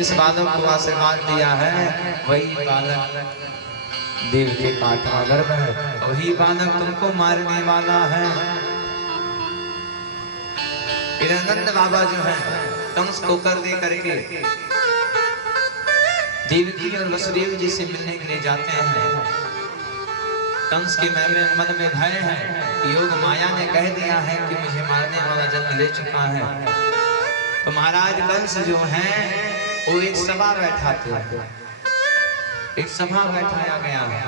इस बालक को आशीर्वाद दिया है वही बालक देव के कांटा गर्भ है, वही बालक तुमको मारने वाला है। नंद बाबा जो है कंस को कर दे करके देवकी और वसुदेव जी से मिलने के लिए जाते हैं। कंस के मन में भय है, योग माया ने कह दिया है कि मुझे मारने वाला जन्म ले चुका है। तो महाराज कंस जो है वो एक सभा बैठाते हैं, एक सभा बैठाया गया है।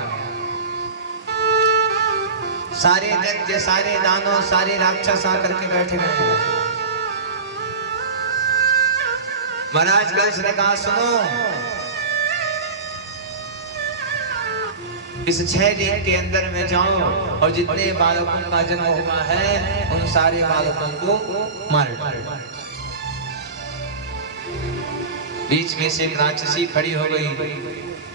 सारे दैत्य, सारे दानव, सारे राक्षस आकर के बैठे गए हैं। महाराज कंस ने कहा सुनो, इस 6 दिन के अंदर में जाओ और जितने बालकों का जन्म हुआ है उन सारे बालकों को मार डालो। बीच में से एक राक्षसी खड़ी हो गई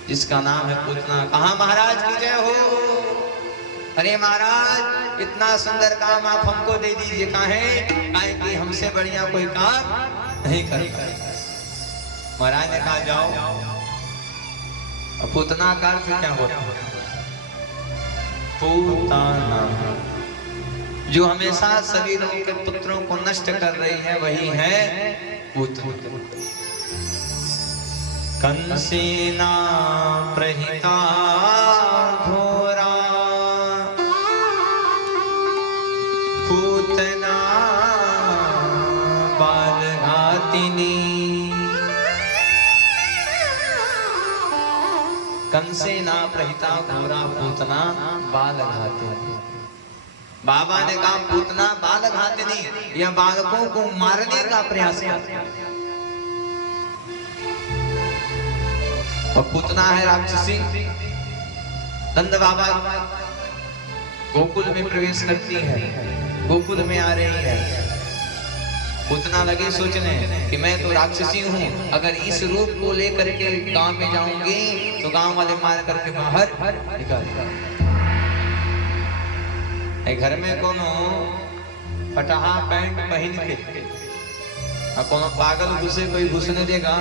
जिसका नाम है पूतना। कहा महाराज की जय हो। अरे महाराज इतना सुंदर काम आप हमको दे दीजिए, काहे कि हमसे बढ़िया कोई काम नहीं कर पाए। महाराज ने कहा जाओ। पूतना का अर्थ क्या होता है? पूतना जो हमेशा सभी लोगों के पुत्रों को नष्ट कर रही है वही है पूतना। कंसेना प्रहिता घोरा पूतना बालघातिनी। कंसेना प्रहिता घोरा पूतना बालघातिनी। बाबा ने कहा पूतना बालघातिनी, यह बालकों को मारने का प्रयास करती है। और पूतना है राक्षसी। नंद बाबा गोकुल में प्रवेश करती है, गोकुल में आ रही है। पूतना लगे सोचने कि मैं तो राक्षसी हूँ, अगर इस रूप को लेकर के गांव में जाऊंगी तो गांव वाले मार करके बाहर निकाल। घर में कोनो फटाहा पैंट पहन के कोनो पागल घुसे कोई घुसने देगा?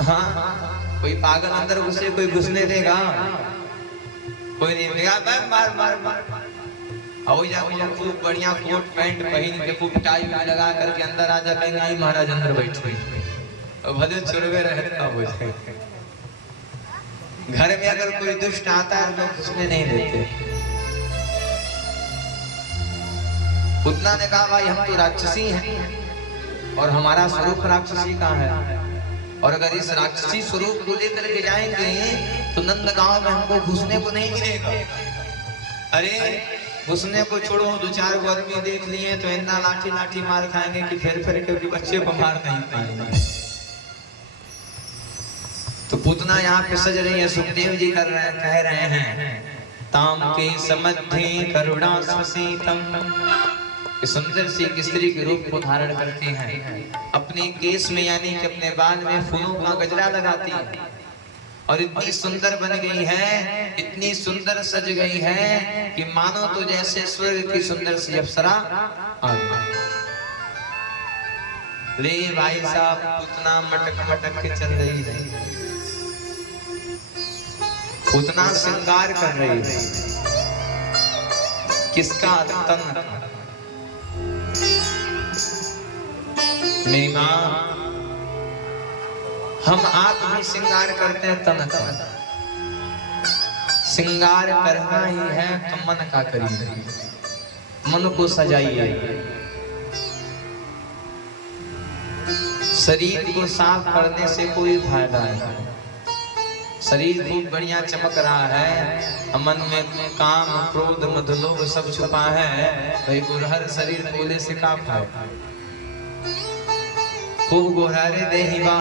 हाँ, कोई पागल अंदर घुसे कोई घुसने देगा? कोई नहीं देगा। मार मार मार आओ जा, खूब बढ़िया कोट पैंट पहन के खूब टाई लगा करके अंदर आ जा, कहेंगे आई महाराज अंदर बैठे और भले चुरवे रहता हो जाए। घर में अगर कोई दुष्ट आता है तो घुसने नहीं देते। पूतना ने कहा भाई हम तो राक्षसी हैं और हमारा स्वरूप राक्षसी का है, और अगर इस राक्षसी स्वरूप को लेकर के जाएंगे तो नंद गांव में हमको घुसने को नहीं मिलेगा। अरे घुसने को छोड़ो, 2-4 को आदमी देख लिए तो इतना लाठी लाठी मार खाएंगे कि फिर क्योंकि बच्चे को मार नहीं पाएंगे। तो पूतना यहाँ पे सज रही है। सुखदेव जी कह रहे हैं ताम के समद्धि करुणा सुसीतम। सुंदर सी एक स्त्री के रूप को धारण करती हैं, अपने केस में यानी कि अपने बाल में फूलों का गजरा लगाती है और इतनी सुंदर बन गई है, इतनी सुंदर सज गई है कि मानो तो जैसे स्वर्ग की सुंदर सी अप्सरा आ गई। ले भाई साहब पूतना मटक मटक के चल रही है। पूतना श्रृंगार कर रही है। किसका? तन। मेरी माँ, हम आप भी श्रृंगार करते हैं तन का। श्रृंगार करना ही है तो मन का करिए, मन को सजाइए। शरीर को साफ करने से कोई फायदा नहीं। शरीर खूब बढ़िया चमक रहा है, मन में काम क्रोध मद लोभ सब छुपा है, भाई गुरहर शरीर बोले से का फायदा? खूब गोहारे देहिबा,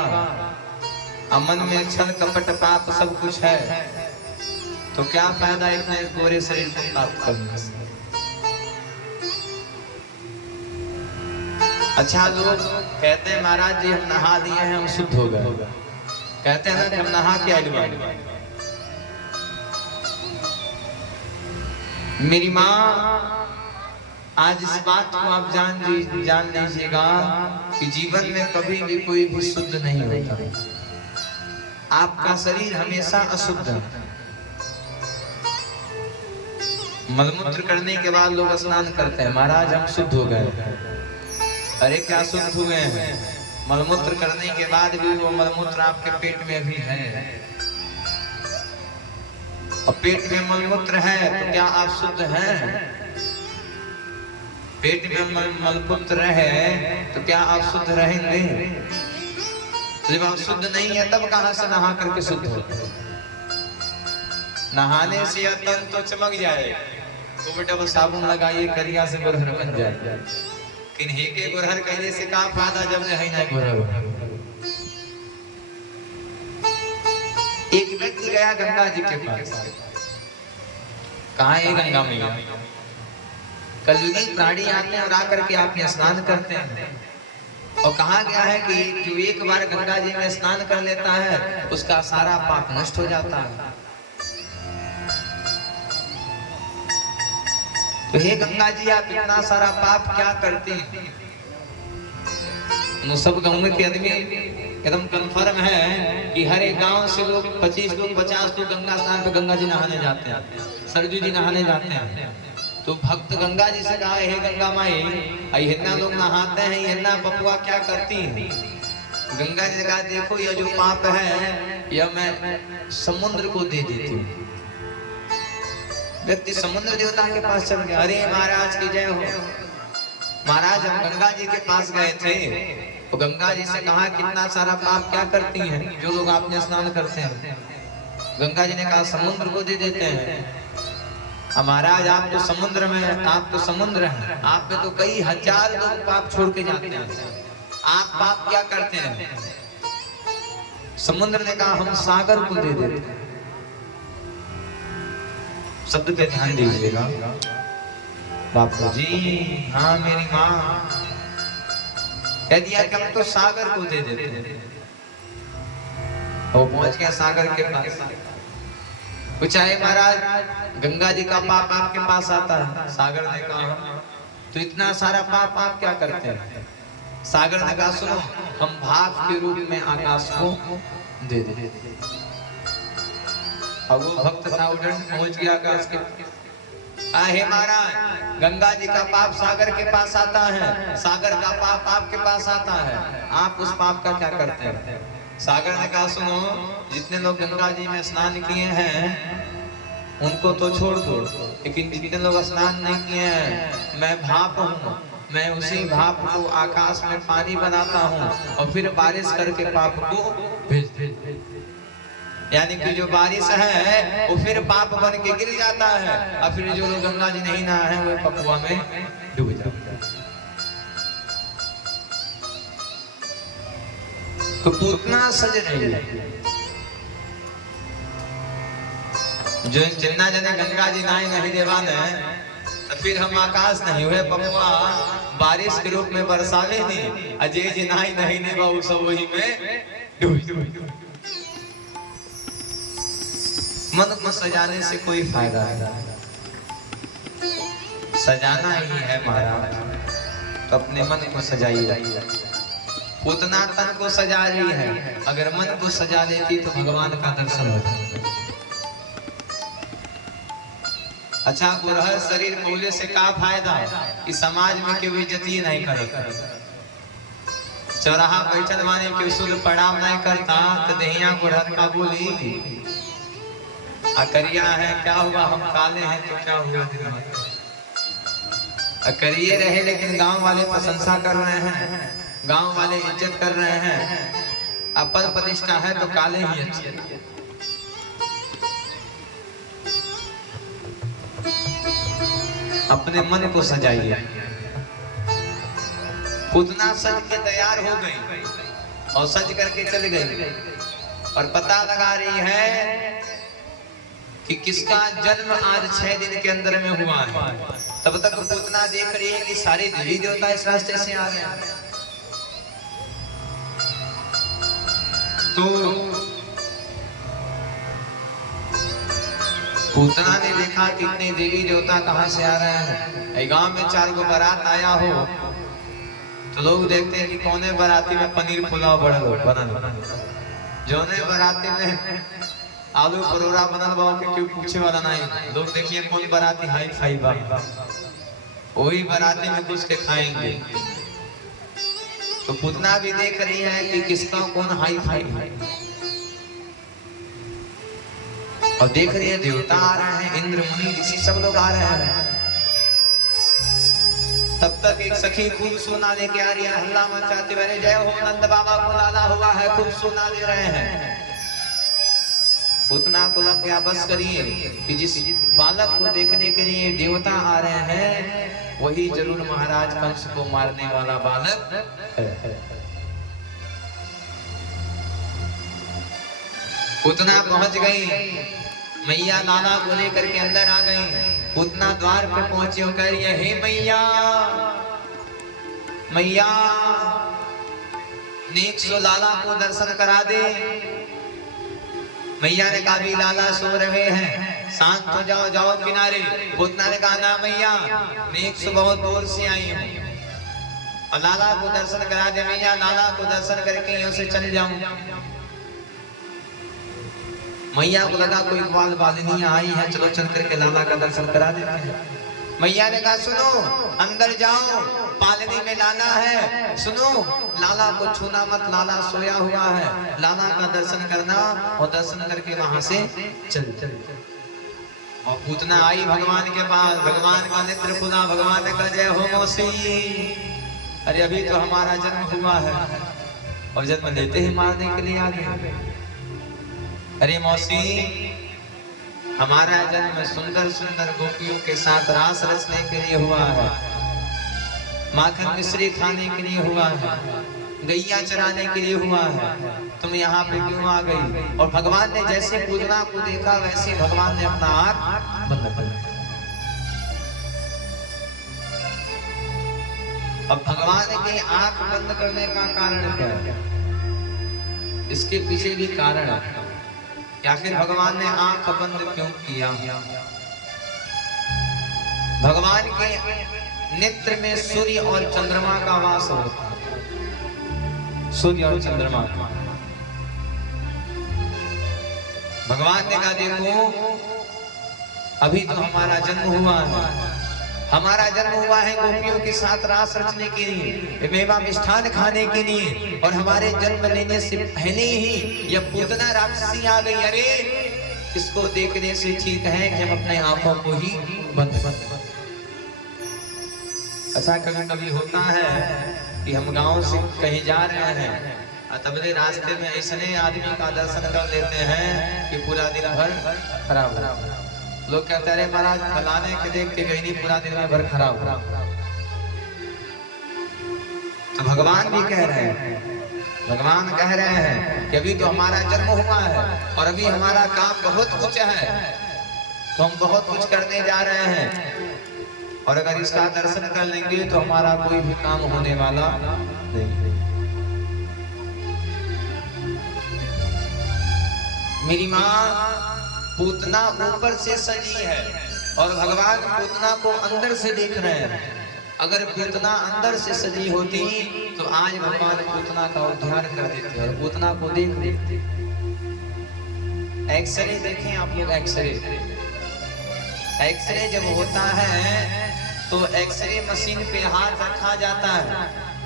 मन में छल कपट पाप सब कुछ है, तो क्या फायदा इतने गोरे शरीर को प्राप्त करने से? अच्छा लोग कहते हैं महाराज जी हम नहा लिए हैं हम शुद्ध हो गए, कहते हैं ना कि हम नहा के आए। मेरी माँ आज इस बात को आप जान लीजिएगा कि जीवन में कभी भी कोई भी शुद्ध नहीं होता। आपका शरीर हमेशा अशुद्ध है। मलमूत्र करने के बाद लोग स्नान करते हैं, महाराज हम शुद्ध हो गए। अरे क्या शुद्ध हुए हैं? मलमूत्र करने के बाद भी वो मलमूत्र आपके पेट में भी है, और पेट में मलमूत्र है तो क्या आप शुद्ध हैं? पेट में मलमूत्र है तो क्या आप शुद्ध रहेंगे? जब आप शुद्ध नहीं है तब कहां से नहा करके शुद्ध हो? नहाने से यह तन तो चमक जाए तो बेटा वो साबुन लगाइए, करिया से गुरहर बन जाए। किन्हीं के गुरहर कहने से क्या फायदा जब नहीं ना गुरहर। एक व्यक्ति गया गंगा जी के पास। कहाँ है गंगा मैया? कलयुगी प्राणी आते हैं और आकर के आप यहाँ स्नान करते हैं। और कहा गया है कि जो एक बार गंगा जी में स्नान कर लेता है उसका सारा पाप नष्ट हो जाता है। तो हे गंगा जी, आप इतना सारा पाप क्या करती हैं? सब गांव के आदमी एकदम कंफर्म है कि हर एक गांव से लोग 25 लोग 50 लोग गंगा स्नान पे गंगा जी नहाने जाते हैं, सरजू जी नहाने जाते हैं। तो भक्त गंगा जी से कहा, हे गंगा माई, हिन्ना लोग नहाते हैं, हिन्ना बपुआ क्या करती हैं? गंगा जी ने कहा, देखो यह जो पाप है यह मैं समुद्र को दे देती हूँ। व्यक्ति समुद्र देवता के पास चल गया। अरे महाराज की जय हो। महाराज हम गंगा जी के पास गए थे तो गंगा जी से कहा, कितना सारा पाप क्या करती हैं जो लोग आपने स्नान करते हैं? गंगा जी ने कहा, समुद्र को दे देते हैं। महाराज आप तो समुद्र में, आप तो समुद्र हैं, आप पे तो कई हजार लोग पाप छोड़ के जाते हैं, आप पाप क्या करते हैं? समुद्र ने कहा, हम सागर को दे देते हैं। शब्द पे ध्यान दीजिएगा बापू जी। हाँ मेरी माँ कह दिया कि हम तो सागर को दे देते हैं। वो पहुंच गया सागर के पास। पूछा, है महाराज गंगा जी का पाप आपके पास आता है? सागर ने कहा, तो इतना सारा पाप आप क्या करते हैं? सागर ने कहा, सुनो, हम भाप के रूप में आकाश को दे देते। अब वो भक्त था उड़न पहुंच गया आकाश के। हे महाराज, गंगा जी का पाप सागर के पास आता है, सागर का पाप आपके पास आता है, आप उस पाप का क्या करते हैं? सागर ने कहा, सुनो, जितने लोग गंगा जी में स्नान किए हैं उनको तो छोड़ दो, लेकिन जितने लोग स्नान नहीं किए हैं, मैं भाप हूँ, मैं उसी भाप को आकाश में पानी बनाता हूँ और फिर बारिश करके पाप को भेज देता। यानी कि जो बारिश है वो फिर पाप बन के गिर जाता है, और फिर जो लोग गंगा जी नहीं नहा है वो पपुआ में डूब जाते हैं। तो पूतना सज रही है। जो जिन्ना जने गंगा जी नहाए नहीं देवान है, तो फिर हम आकाश नहीं हुए पपुआ बारिश के रूप में बरसावे नहीं, अजय जी नहाई नहीं ने वो सब वही में डूब। मन को सजाने से कोई फायदा नहीं, सजाना ही है महाराज, तो अपने मन को सजाइए। उतना तन को सजा रही है, अगर मन को सजा लेती तो भगवान का दर्शन होता। अच्छा, गुरहर शरीर बोले से क्या फायदा कि समाज में कोई इज्जत नहीं करता। चौराहा बैठल माने के शुद्ध प्रणाम नहीं करता तो दहिया गुरहर का बोली अकरिया है, क्या हुआ, हम काले हैं तो क्या हुआ? अकरिए रहे लेकिन गांव वाले प्रशंसा कर रहे हैं, गांव वाले इज्जत कर रहे हैं, अपद प्रतिष्ठा है तो काले ही अच्छे। अपने मन को सजाइए। खुदना सज के तैयार हो गई और सज करके चल गई और पता लगा रही है कि किसका जन्म आज 6 दिन के अंदर में हुआ है। तब तक पूतना देख रही है कि सारे देवी देवता इस रास्ते से आ गए। तो पूतना ने देखा कि इतने देवी देवता कहाँ से आ रहे हैं। गांव में 4 गो बारात आया हो तो लोग देखते हैं कि कौने बाराती में पनीर पुलाव बनल, जोने बाराती में आलू परोरा बनल बा के क्यों पूछे वाला नहीं। लोग देखिए कौन बाराती हाई फाई बा, वही बाराती में कुछ के खाएंगे। तो पूतना भी देख रही है कि किसका कौन हाई फाई है, और देख रही है देवता आ रहे हैं, इंद्र मुनि ऋषि सब लोग आ रहे हैं। तब तक एक सखी खूब सोना लेके आ रही है, हल्ला मचाते हुए जय हो नंद बाबा को लाना हुआ है, खूब सोना दे रहे हैं। पूतना को लग गया बस करिए कि जिस बालक को देखने के लिए देवता आ रहे हैं वही जरूर महाराज कंस को मारने वाला बालक है। पूतना पहुंच गई, मैया लाला को लेकर के अंदर आ गई। पूतना द्वार पे पहुंची और कह रही है, हे मैया मैया नेक सो लाला को दर्शन करा दे। मैया ने कहा भी लाला सो रहे हैं, शांत हो जाओ, जाओ किनारे। पूतना ने कहा ना मैया, नेक सो बहुत दूर से आई हूँ और लाला को दर्शन करा दे। मैया लाला को दर्शन करके यहाँ से चल जाऊं। मैया को लगा कोई बाल बालिनी आई है, चलो चल करके लाला का दर्शन करा देते हैं। मैया ने कहा सुनो अंदर जाओ, पालनी में लाला है, सुनो लाला को छूना मत, लाला सोया हुआ है, लाला का दर्शन करना और दर्शन करके वहां से चल। और पूतना आई भगवान के पास, भगवान का नेत्र खुला, भगवान ने कहा जय हो मौसी, अरे अभी तो हमारा जन्म हुआ है और जन्म लेते ही मारने के लिए आ गए। अरे मौसी हमारा जन्म सुंदर सुंदर गोपियों के साथ रास रचने के लिए हुआ है, माखन मिश्री खाने के लिए हुआ है, गैया चराने के लिए हुआ है, तुम यहाँ पे क्यों आ गई? और भगवान ने जैसे पूतना को देखा वैसे भगवान ने अपना आँख बंद कर दिया। अब भगवान के आँख बंद करने का कारण क्या है? इसके पीछे भी कारण है। आखिर भगवान ने आंख बंद क्यों किया? भगवान के नेत्र में सूर्य और चंद्रमा का वास होता है, सूर्य और चंद्रमा। भगवान ने कहा देखो अभी तो हमारा जन्म हुआ है, हमारा जन्म हुआ है गोपियों के साथ रास रचने के लिए, मेवा मिष्ठान खाने के लिए, और हमारे जन्म लेने से पहले ही यह पूतना राक्षसी आ गई। अरे इसको देखने से ठीक है कि हम अपने आंखों को ही बंद कर। ऐसा कभी कभी होता है कि हम गांव से कहीं जा रहे हैं, तबले रास्ते में ऐसे आदमी का दर्शन कर लेते हैं कि पूरा दिन भर खराब हो। लोग कहते हैं महाराज फलाने के देख के गई नहीं, पूरा दिन भर खराब हो। तो भगवान भी कह रहे हैं, भगवान कह रहे हैं कि अभी तो हमारा जन्म हुआ है और अभी हमारा काम बहुत कुछ है, तो हम बहुत कुछ करने जा रहे हैं, और अगर इसका दर्शन कर लेंगे तो हमारा कोई भी काम होने वाला नहीं। मेरी माँ पूतना ऊपर से सजी है और भगवान पूतना को अंदर से देख रहे हैं। अगर पूतना अंदर से सजी होती तो आज भगवान पूतना का उद्धार कर देते और पूतना को देख लेते। एक्सरे देखें आप लोग, एक्सरे जब होता है तो एक्सरे मशीन पे हाथ रखा जाता है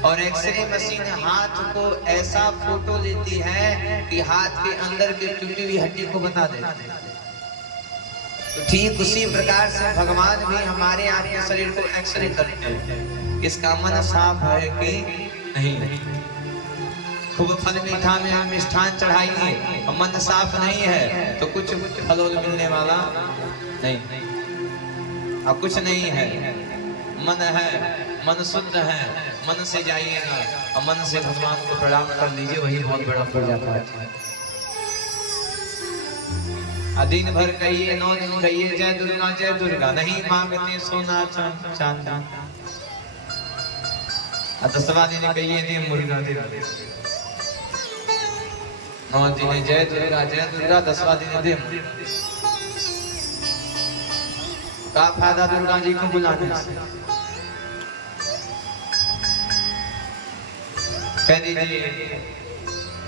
और एक्सरे मशीन हाथ को ऐसा फोटो लेती है कि हाथ के अंदर की टूटी हुई हड्डी को बता देती है। तो ठीक उसी प्रकार से भगवान भी हमारे आपके शरीर को एक्सरे करते हैं, इसका मन साफ है कि नहीं। खूब फल मीठा में हम मिष्ठान चढ़ाएंगे और मन साफ नहीं है तो कुछ फल मिलने वाला नहीं, और कुछ नहीं है। मन है, मन शुद्ध है, मन से जाइएगा और मन से भगवान को प्रणाम कर लीजिए, वही बहुत बड़ा पड़ जाता है। दिन भर कहिए, 9 दिन कहिए जय दुर्गा, नहीं मांगते सोना चांदी, 10वां दिन कहिए दे मुर्गा दे। 9 दिन जय दुर्गा 10वां दिन दे। क्या फायदा दुर्गा जी को बुलाने से? कह दीजिए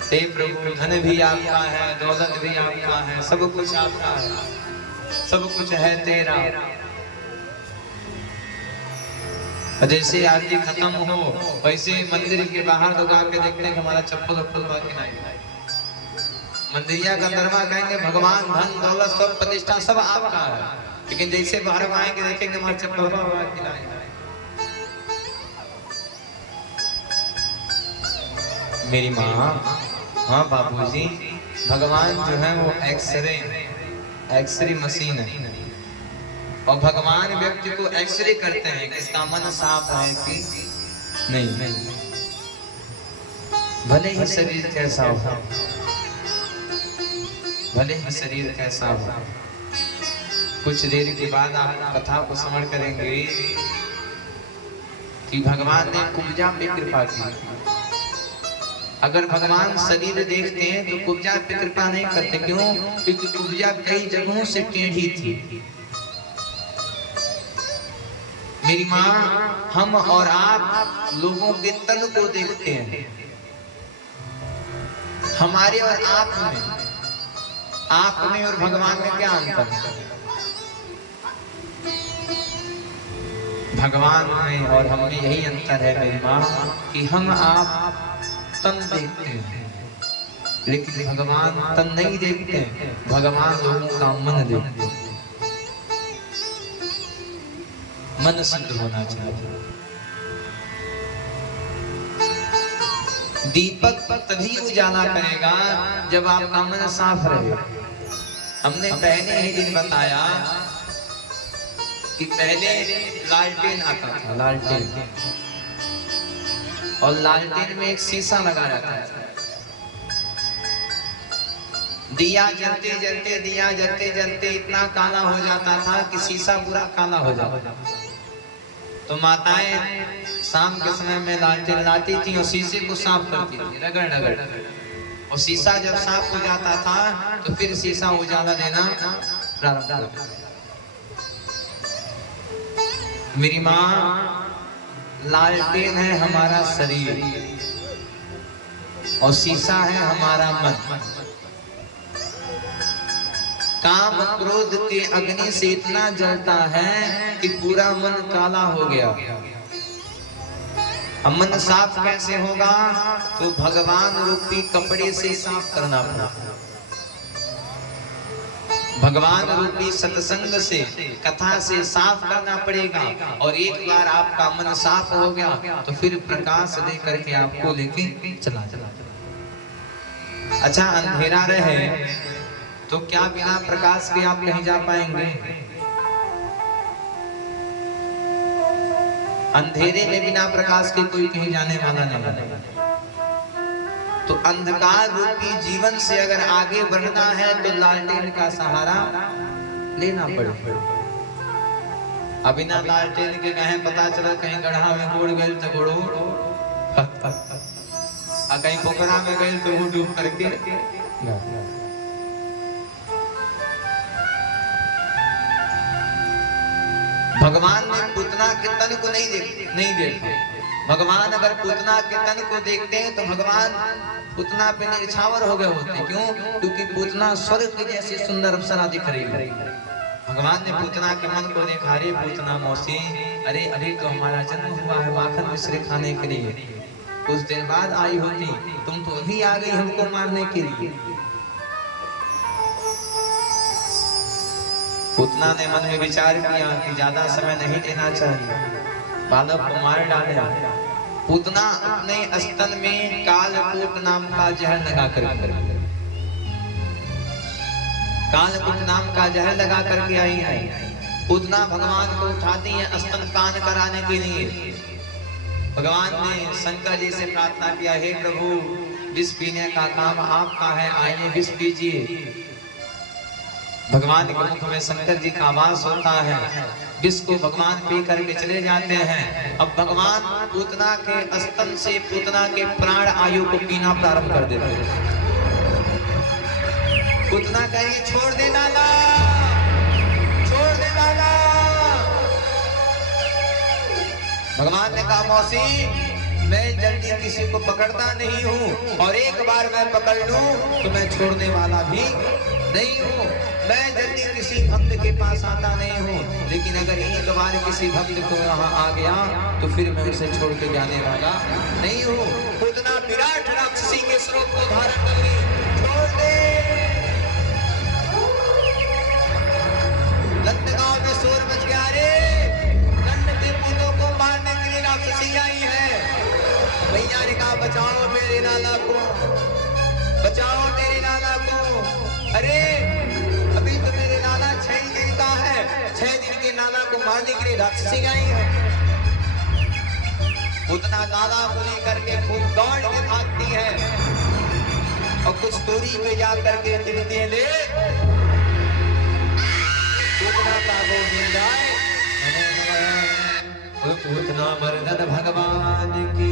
हे प्रभु, धन भी आपका है, दौलत भी आपका है, सब कुछ आपका है, सब कुछ है तेरा। जैसे आरती खत्म हो वैसे मंदिर के बाहर लोग आके देखते हैं कि हमारा चप्पल उप्पल बाकी नहीं। मंदिरिया का दरबार कहेंगे भगवान धन दौलत सब प्रतिष्ठा सब आपका है, लेकिन जैसे बाहर आएंगे देखेंगे हमारा चप्पल बाकी नहीं। मेरी माँ, हाँ बाबूजी, भगवान जो है वो एक्सरे मशीन है, और भगवान व्यक्ति को एक्सरे करते हैं कि इसका मन साफ है कि नहीं। भले ही शरीर कैसा हो, भले ही शरीर कैसा हो, कुछ देर के बाद आप कथा को स्मरण करेंगे कि भगवान ने कुब्जा पे कृपा की। अगर भगवान शरीर देखते हैं तो कुब्जा पे कृपा नहीं करते, क्यों? क्योंकि कुब्जा कई जगहों से टेढ़ी थी। मेरी माँ, हम और आप लोगों के तन को देखते हैं, हमारे और आप में और भगवान में क्या अंतर है? भगवान में और हम में यही अंतर है मेरी माँ कि हम आप तन देखते हैं, लेकिन भगवान तन नहीं देखते हैं, भगवान लोगों का मन देखते हैं। मन शुद्ध होना चाहिए। दीपक तभी उजाला करेगा जब आपका मन साफ रहे। हमने पहले ही दिन बताया कि पहले लालटेन आता था, लालटेन, और लालटेन में एक शीशा लगा रहता है। दिया जलते जलते इतना काला हो जाता था कि शीशा पूरा काला हो जाता। तो माताएं शाम के समय में लालटेन लाती थी और शीशे को साफ करती थी, रगड़ रगड़, और शीशा जब साफ हो जाता था तो फिर शीशा उजाला देना प्रारंभ। मेरी माँ, लालटेन है हमारा शरीर और शीशा है हमारा मन। काम क्रोध के अग्नि से इतना जलता है कि पूरा मन काला हो गया। अब मन साफ कैसे होगा? तो भगवान रूपी कपड़े से साफ करना पड़ा, भगवान रूपी सत्संग से, कथा से साफ करना पड़ेगा। और एक बार आपका मन साफ हो गया तो फिर प्रकाश लेकर के आपको लेके चला। अच्छा, अंधेरा रहे तो क्या बिना प्रकाश के आप कहीं जा पाएंगे? अंधेरे में बिना प्रकाश के कोई कहीं जाने वाला नहीं। तो अंधकार रूपी जीवन से अगर आगे बढ़ना है तो लालटेन का सहारा लेना पड़ेगा। अब बिना लालटेन के कहीं पता चला कहीं गड्ढा में गोड़ गए तो गोड़ो, कहीं पोखरा में गए तो वो डूब करके। भगवान ने पूतना के तन को नहीं देखा। भगवान अगर पूतना के तन को देखते हैं तो भगवान पूतना पे निछावर हो गए होते। क्यों? क्योंकि पूतना स्वर्ग की जैसी सुंदर अप्सरा दिख रही है। भगवान ने पूतना के मन को देखा, रे पूतना मौसी, अरे अभी तो हमारा जन्म हुआ है माखन मिश्री खाने के लिए, कुछ देर बाद आई होती, तुम तो अभी आ गई हमको मारने के लिए। पूतना ने मन में विचार किया कि ज्यादा समय नहीं देना चाहिए, बालक को मार डाले। पूतना अपने स्तन में कालकूट नाम का जहर लगा करके आई है। पूतना भगवान को उठाती है स्तन पान कराने के लिए। भगवान ने शंकर जी से प्रार्थना किया, हे प्रभु, विष पीने का काम आपका है, आइए विष पीजिए। भगवान के मुख में शंकर जी का वास होता है, विष को भगवान पी करके चले जाते हैं। अब भगवान पूतना के स्तन से पूतना के प्राण आयु को पीना प्रारंभ कर देते हैं। पूतना कहिए, छोड़ दे लाला, छोड़ दे लाला। भगवान ने कहा मौसी मैं जल्दी किसी को पकड़ता नहीं हूँ और एक बार मैं पकड़ लूं तो मैं छोड़ने वाला भी नहीं हूँ। मैं जल्दी किसी भक्त के पास आता नहीं हूँ, लेकिन अगर एक बार किसी भक्त को यहाँ आ गया तो फिर मैं उसे छोड़ के जाने वाला नहीं हूँ। उतना विराट राक्षसी के स्वरूप को धारण कर ली, छोड़ दे। नंदगांव में शोर मच गया, रे नंद के पुतों को मारने के लिए राक्षसी आई है। भैया ने कहा बचाओ मेरे लाला को, बचाओ मेरे लाला को। अरे अभी तो मेरे लाला 6 दिन का है, 6 दिन के लाला को मारने के लिए राक्षसी आई है। उतना लाला को लेकर के खूब दौड़ के भागती है और कुछ दूरी पे जा करके गिरती है, ले उतना काबू मिल जाए। उतना मर्दन भगवान की